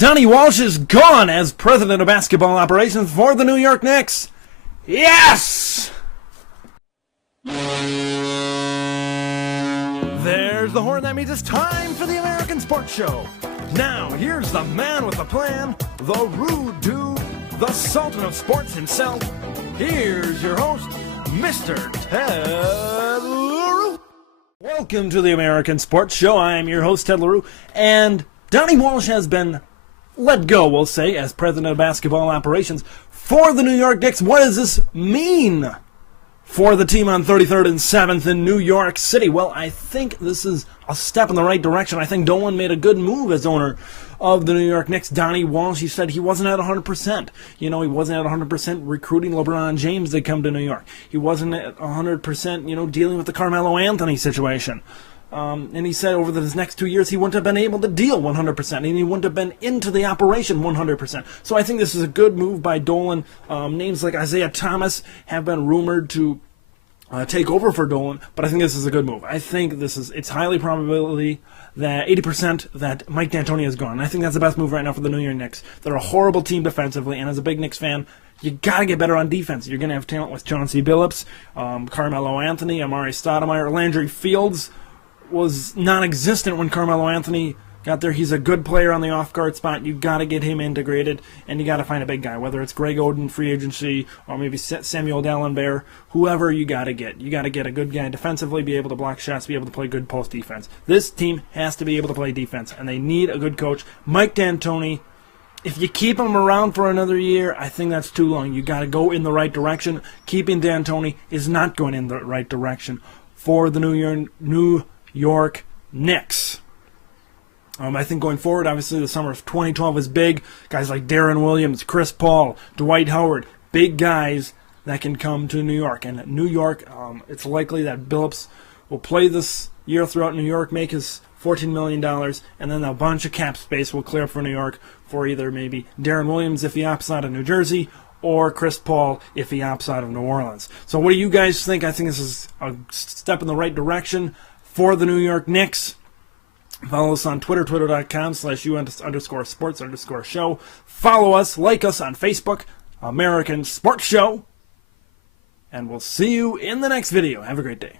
Donnie Walsh is gone as president of basketball operations for the New York Knicks. Yes! There's the horn. That means it's time for the American Sports Show. Now, here's the man with the plan, the rude dude, the sultan of sports himself. Here's your host, Mr. Ted LaRue. Welcome to the American Sports Show. I am your host, Ted LaRue, and Donnie Walsh has been let go, we'll say, as president of basketball operations for the New York Knicks. What does this mean for the team on 33rd and 7th in New York City? Well, I think this is a step in the right direction. I think Dolan made a good move as owner of the New York Knicks. Donnie Walsh, he said he wasn't at 100%. He wasn't at 100% recruiting LeBron James to come to New York. He wasn't at 100%, dealing with the Carmelo Anthony situation. And he said over his next 2 years he wouldn't have been able to deal 100%, and he wouldn't have been into the operation 100%. So I think this is a good move by Dolan. Names like Isaiah Thomas have been rumored to take over for Dolan, but I think this is a good move. I think it's highly probability that 80% that Mike D'Antoni is gone. And I think that's the best move right now for the New York Knicks. They're a horrible team defensively, and as a big Knicks fan, you got to get better on defense. You're going to have talent with Chauncey Billups, Carmelo Anthony, Amari Stoudemire, Landry Fields was non-existent when Carmelo Anthony got there. He's a good player on the off-guard spot. You got to get him integrated, and you got to find a big guy, whether it's Greg Oden, free agency, or maybe Samuel Dallenberg, whoever you got to get. You got to get a good guy defensively, be able to block shots, be able to play good post defense. This team has to be able to play defense, and they need a good coach. Mike D'Antoni, if you keep him around for another year, I think that's too long. You got to go in the right direction. Keeping D'Antoni is not going in the right direction for the New York Knicks. I think going forward, obviously the summer of 2012 is big. Guys like Darren Williams, Chris Paul, Dwight Howard, big guys that can come to New York. And New York, it's likely that Billups will play this year throughout New York, make his $14 million, and then a bunch of cap space will clear up for New York for either maybe Darren Williams if he opts out of New Jersey, or Chris Paul if he opts out of New Orleans. So what do you guys think? I think this is a step in the right direction for the New York Knicks. Follow us on Twitter, twitter.com/U_sports_show. Follow us, like us on Facebook, American Sports Show. And we'll see you in the next video. Have a great day.